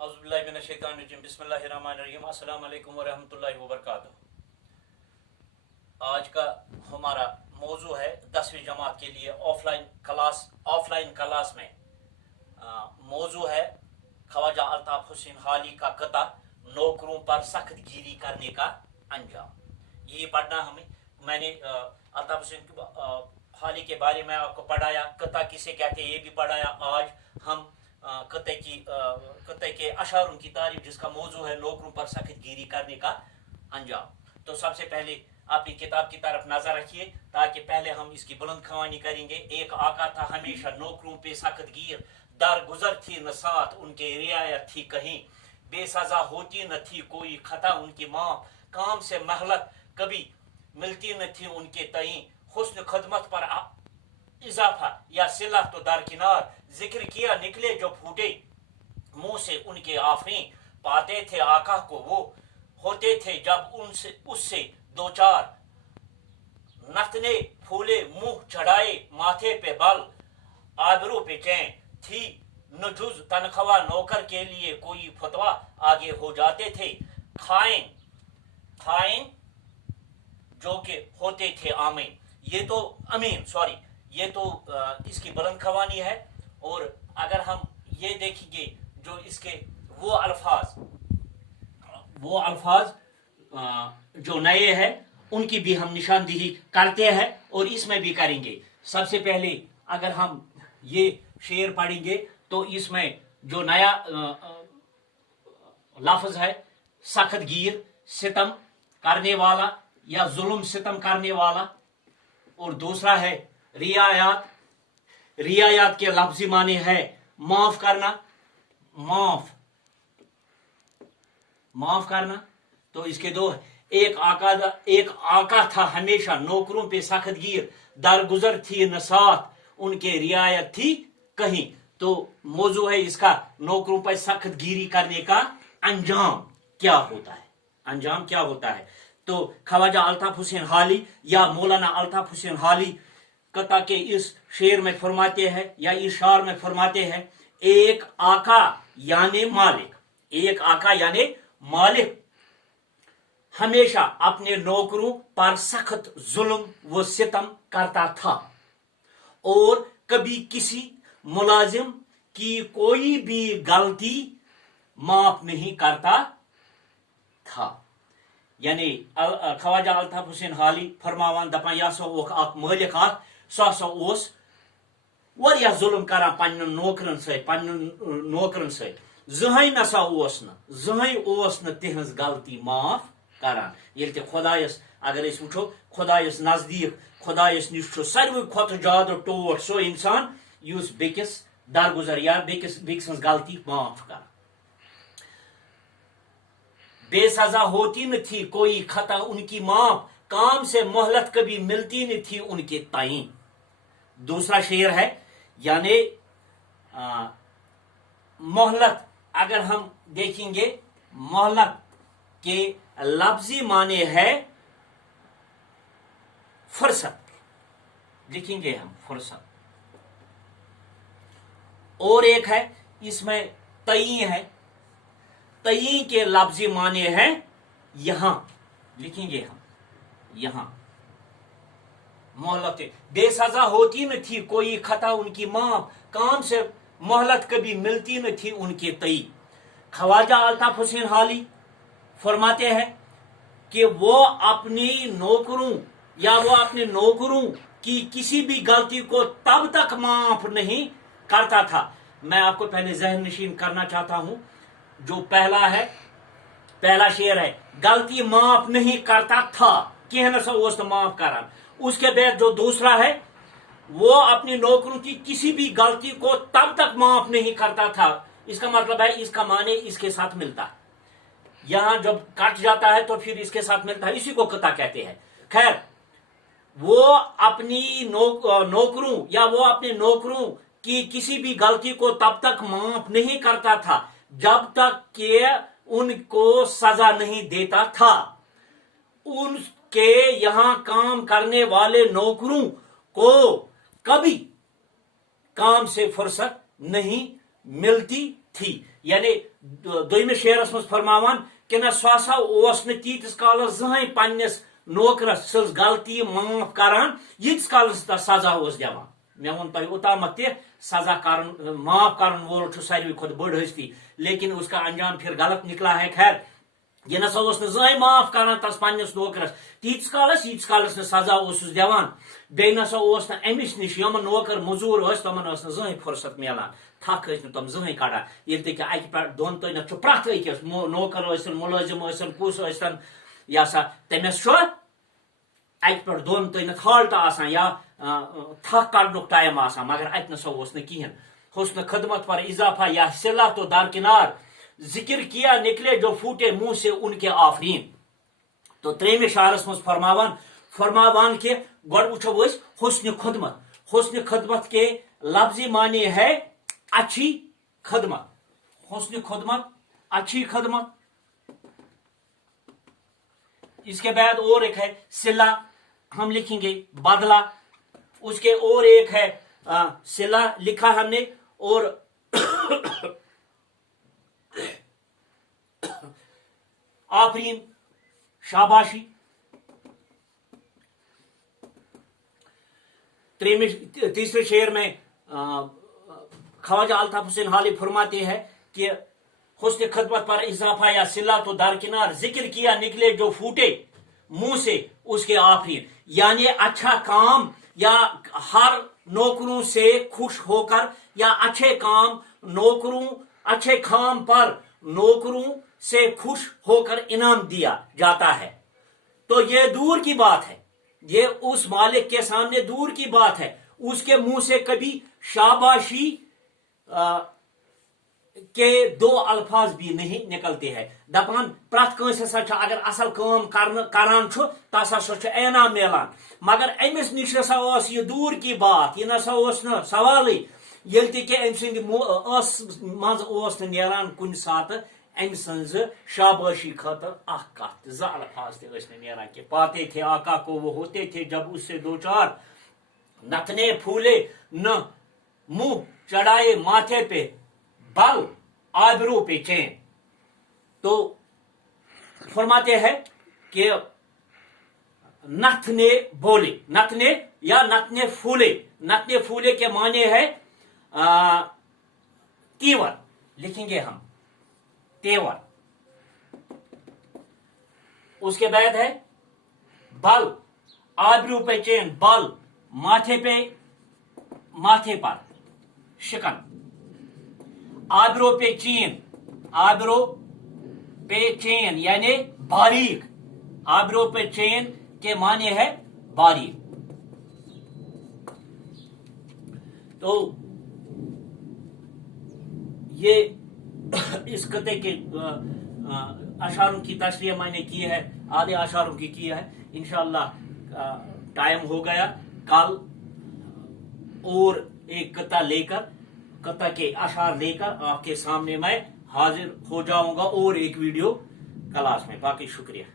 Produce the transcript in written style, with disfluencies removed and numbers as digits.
औज़ुबिल्लाहिमिनश्शैतानिर्रजीम बिस्मिल्लाहिर्रहमानिर्रहीम अस्सलाम वालेकुम वरहमतुल्लाहि वबरकातुहू। आज का हमारा मौजू है 10वीं जमात के लिए ऑफलाइन क्लास में मौजू है ख्वाजा अल्ताफ हुसैन हाली का कता नौकरों पर सख्त गिरी करने का अंजाम। यही पढ़ना हमें। मैंने अल्ताफ हुसैन हाली के बारे में आपको पढ़ाया, कता किसे कहते हैं ये भी पढ़ाया। आज हम कते के अशारों की तारीफ जिसका मौजू है नौकरों पर सख्त गिरी करने का अंजाम। तो सबसे पहले अपनी किताब की तरफ नजर रखिए ताकि पहले हम इसकी बुलंद खवानी करेंगे। एक आका था हमेशा नौकरों पे सख्त गिर, दर गुजर थी न साथ उनके रियायत थी कहीं, बेसजा होती न थी कोई खता उनकी माँ, काम से महलत कभी मिलती न थी उनके तई, हुस्न खदमत पर इजाफा या सिला तो दरकिनार, जिक्र किया निकले जो फूटे मुंह से उनके आफरीं, पाते थे आका को वो होते थे जब उनसे उससे दो चार, नतने फूले मुंह चढ़ाए माथे पे बल, आबरू पे चैन थी नजुज तनख्वाह नौकर के लिए कोई फतवा आगे हो जाते थे, खाइन जो के होते थे आमीन। ये तो अमीन सॉरी ये तो इसकी बुलंद खवानी है। और अगर हम ये देखेंगे जो इसके वो अल्फाज जो नए हैं उनकी भी हम निशानदेही करते हैं और इसमें भी करेंगे। सबसे पहले अगर हम ये शेर पढ़ेंगे तो इसमें जो नया लफ्ज है सख्त गिर, सितम करने वाला या जुल्म सितम करने वाला, और दूसरा है रियायात। रियायात के लफ्जी माने है माफ करना, माफ करना। तो इसके दो, एक आका था हमेशा नौकरों पे सख्त गिर, दरगुजर थी न साथ उनके रियायत थी कहीं। तो मौजू है इसका नौकरों पर सख्त गिरी करने का अंजाम क्या होता है, अंजाम क्या होता है। तो ख्वाजा अल्ताफ हुसैन हाली या मौलाना अल्ताफ हुसैन हाली कता के इस शेर में फरमाते हैं या इस शार में फरमाते हैं, एक आका यानी मालिक, एक आका यानी मालिक हमेशा अपने नौकरों पर सख्त जुल्म व सितम करता था और कभी किसी मुलाजिम की कोई भी गलती माफ नहीं करता था। यानी ख्वाजा अल्ताफ हुसैन हाली फरमावान दपान यह अख मालिक सह वारिया जुल्म करान पन्न नौकरन से जहन नसा जहन तिहंज गलती माफ करान। ये खुदायस अगर वो खुदायस नजदीक खुदायस निश सारे खुद ज्यादा टोट सो इंसान युस बेकिस दरगुजर या बेकिस गलती माफ कर। बेसजा होती न थी कोई खता उनकी माफ, काम से मोहलत कभी मिलती न थी उनके ताईं। दूसरा शेर है यानी मोहलत। अगर हम देखेंगे मोहलत के लफ्जी माने है फुर्सत, लिखेंगे हम फुर्सत। और एक है इसमें तई है, तई के लफ्जी माने हैं यहां, लिखेंगे हम यहां। मोहलत बेसजा होती न थी कोई खता उनकी मां, काम से मोहलत कभी मिलती न थी उनके तई। ख्वाजा अल्ताफ हुसैन हाली फरमाते हैं कि वो अपनी नौकरों या वो अपने नौकरों की किसी भी गलती को तब तक माफ नहीं करता था। मैं आपको पहले जहन नशीन करना चाहता हूं। जो पहला शेर है गलती माफ नहीं करता था कहना सा वो माफ करा। उसके बाद जो दूसरा है वो अपनी नौकरों की किसी भी गलती को तब तक माफ नहीं करता था। इसका मतलब है इसका माने इसके साथ मिलता है, यहां जब कट जाता है तो फिर इसके साथ मिलता है, इसी को कता कहते हैं। खैर वो अपनी नौकरों या वो अपने नौकरों की किसी भी गलती को तब तक माफ नहीं करता था जब तक कि उनको सजा नहीं देता था। उनके यहां काम करने वाले नौकरों को कभी काम से फुर्सत नहीं मिलती थी। यानी दोयमिस शेरस मज फरमावान कि ना सह हसा ओस न तीतिस कालस जहन पन्निस नौकरस सज गलती माफ करान यीतिस कालस तस सजा ओस दिवान मे वोन तोह ओतामत तह सजा कर माफ कर वोल सारे खुद बड़ हस्ती लेकिन उसका अंजाम फिर गलत निकला है। खैर यह नसा जहन माफ कर तस पन्निस नौकरस तीतिस कालस न सजा दिवान बे नसा अमिस निश यम नौकर मजूर तमन जहन फुर्सत मिलान थक तम जहन कड़ान ये अकि पे दोन तन प्रत अकिस नौकर मुलाजिम कुस यह सा तमिस अकि पे दोन तन हाल्ट आसान या थक कड़न टाइम आसान मगर अत नसा कहें हुस्न खदमत पर इजाफा या सिला तो दारकिनार जिक्र किया निकले जो फूटे मुंह से उनके आफरीन। तो त्रेमे शारस मज फरमावान के गड वो हुस्न खदमत के लफ्जी माने है अच्छी खदमत। हुस्न खदमत अच्छी खदमत। इसके बाद और एक है सिला, हम लिखेंगे बदला। उसके और एक है सिला लिखा हमने और आफरीन शाबाशी। तीसरे शेर में ख्वाजा अल्ताफ हुसैन हाली फरमाते हैं कि हुस्न खदमत पर इजाफा या सिला तो दारकिनार जिक्र किया निकले जो फूटे मुंह से उसके आफरीन, यानी अच्छा काम या हर नौकरों से खुश होकर या अच्छे काम पर नौकरों से खुश होकर इनाम दिया जाता है। तो ये दूर की बात है, ये उस मालिक के सामने दूर की बात है, उसके मुंह से कभी शाबाशी के दो अल्फाज भी नहीं निकलते हैं। दपान प्रत कंस हसा अगर असल काम करान तस हसा एनाम मिलान, मगर अमिस निश हसा यह दूर की बात, यह नसा न सवाल ये अम सद मज नान कुन सात अम सज शाबाशी खतर कत ज अल्फाज नान कि पाते थे आका को वो होते थे जब उससे दो चार नथने फूले न मुंह चढ़ाए माथे पे बल आबरू पे चैन। तो फरमाते हैं कि नथने बोले, नथने या नथने फूले के माने है तीवर, लिखेंगे हम तेवर। उसके बाद है बल आबरू पे चैन, बल माथे पर शिकन। आबरो पे चेन यानी बारीक, आबरो पे चेन के माने है बारीक। तो ये इस कते के अशारों की तशरीह मैंने की है, आधे अशारों की है। इंशाअल्लाह टाइम हो गया, कल और एक कता के अशार लेकर आपके सामने मैं हाजिर हो जाऊंगा और एक वीडियो क्लास में। बाकी शुक्रिया।